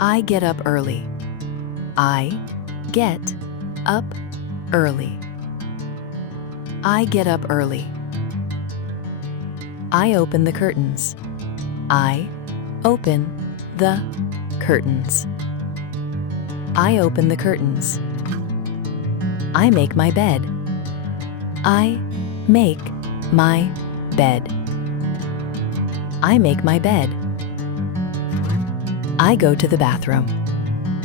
I get up early. I get up early. I get up early. I open the curtains. I open the curtains. I open the curtains. I make my bed. I make my bed. I make my bed. I go to the bathroom.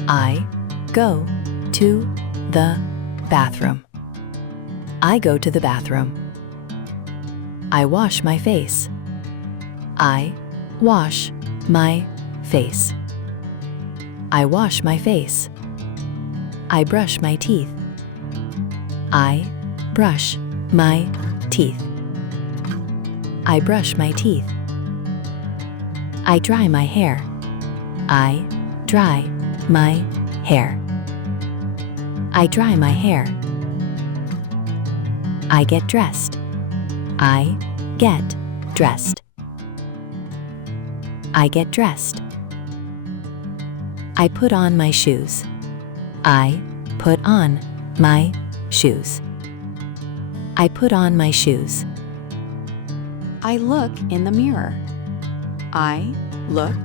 I go to the bathroom. I go to the bathroom. I wash my face. I wash my face. I wash my face. I brush my teeth. I brush my teeth. I brush my teeth. I dry my hair. I dry my hair. I dry my hair. I get dressed. I get dressed. I get dressed. I put on my shoes. I put on my shoes. I put on my shoes. I look in the mirror. I look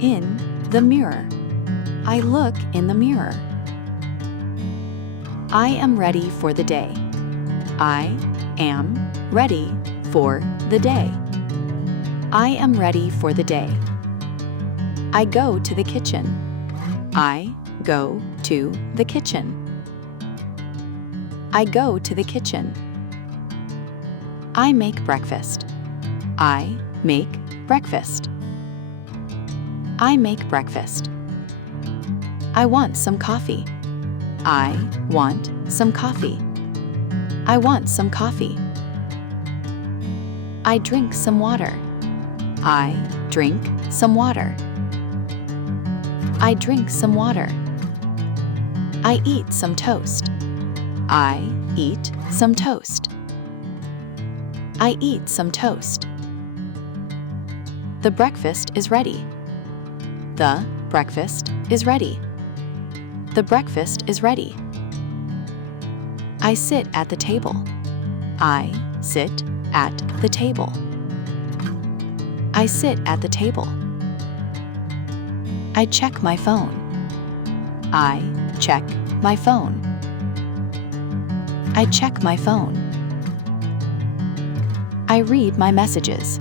in the mirror. I look in the mirror. I am ready for the day. I am ready for the day. I am ready for the day. I go to the kitchen. I go to the kitchen. I go to the kitchen. I make breakfast. I make breakfast. I make breakfast. I want some coffee. I want some coffee. I want some coffee. I drink some water. I drink some water. I drink some water. I eat some toast. I eat some toast. I eat some toast. The breakfast is ready. The breakfast is ready. The breakfast is ready. I sit at the table. I sit at the table. I sit at the table. I check my phone. I check my phone. I check my phone. I read my messages.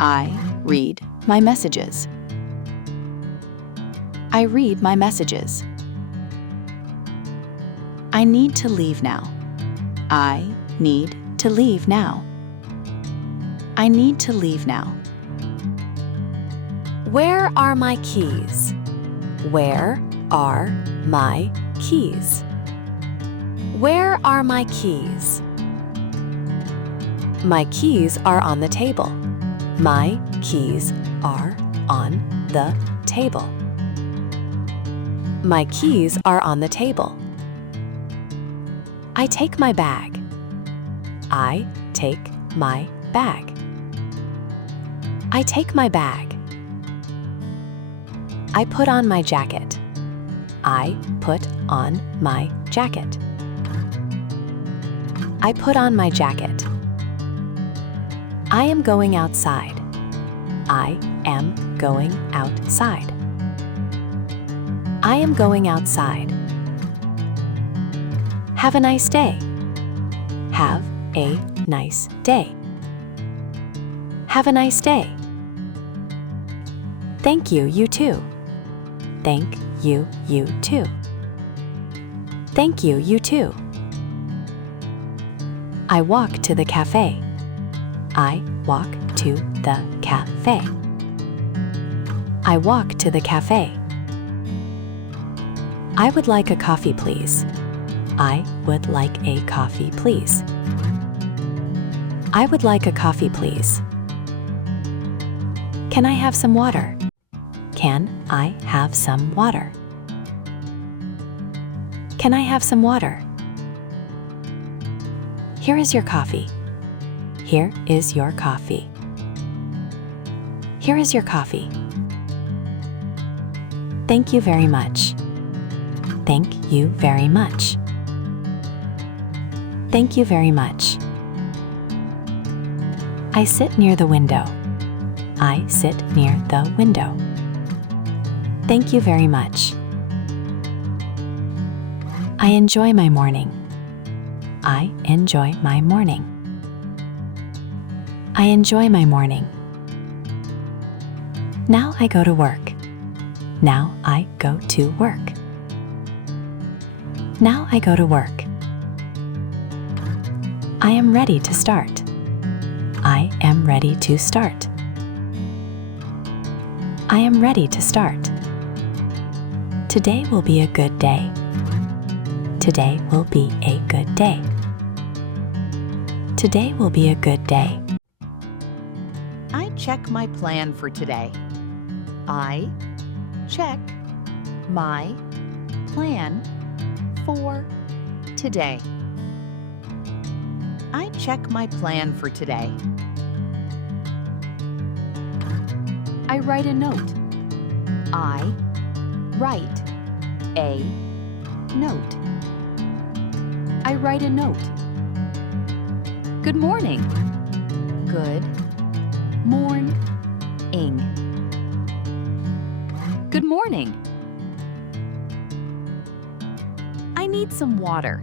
I read my messages. I read my messages. I need to leave now. I need to leave now. I need to leave now. Where are my keys? Where are my keys? Where are my keys? My keys are on the table. My keys are on the table. My keys are on the table. I take my bag. I take my bag. I take my bag. I put on my jacket. I put on my jacket. I put on my jacket. I am going outside. I am going outside. I am going outside. Have a nice day. Have a nice day. Have a nice day. Thank you, you too. Thank you, you too. Thank you, you too. I walk to the cafe. I walk to the cafe. I walk to the cafe. I would like a coffee, please. I would like a coffee, please. I would like a coffee, please. Can I have some water? Can I have some water? Can I have some water? Here is your coffee. Here is your coffee. Here is your coffee. Thank you very much. Thank you very much. Thank you very much. I sit near the window. I sit near the window. Thank you very much. I enjoy my morning. I enjoy my morning. I enjoy my morning. Now I go to work. Now I go to work. Now I go to work. I am ready to start. I am ready to start. I am ready to start. Today will be a good day. Today will be a good day. Today will be a good day. I check my plan for today. I check my plan for today. I check my plan for today. I write a note. I write a note. I write a note. Good morning. Good morning. Good morning. I need some water.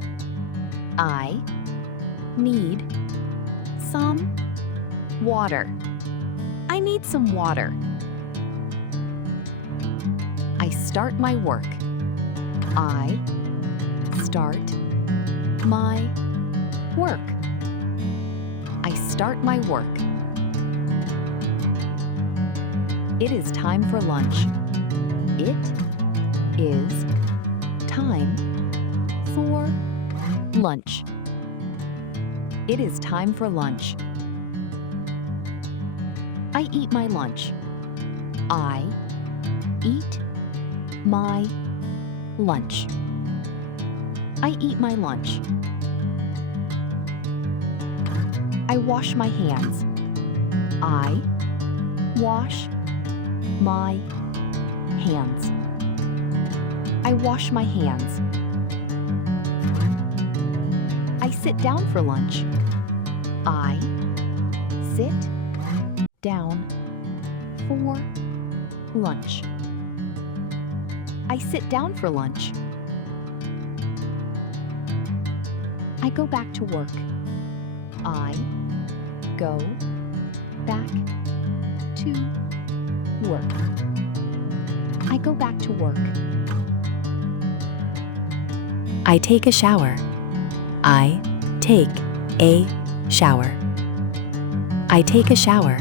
I need some water. I need some water. I start my work. I start my work. I start my work. It is time for lunch. It is time for lunch. It is time for lunch. I eat my lunch. I eat my lunch. I eat my lunch. I wash my hands. I wash my hands. I wash my hands. I sit down for lunch. I sit down for lunch. I sit down for lunch. I go back to work. I go back to work. I go back to work. I take a shower. I take a shower. I take a shower.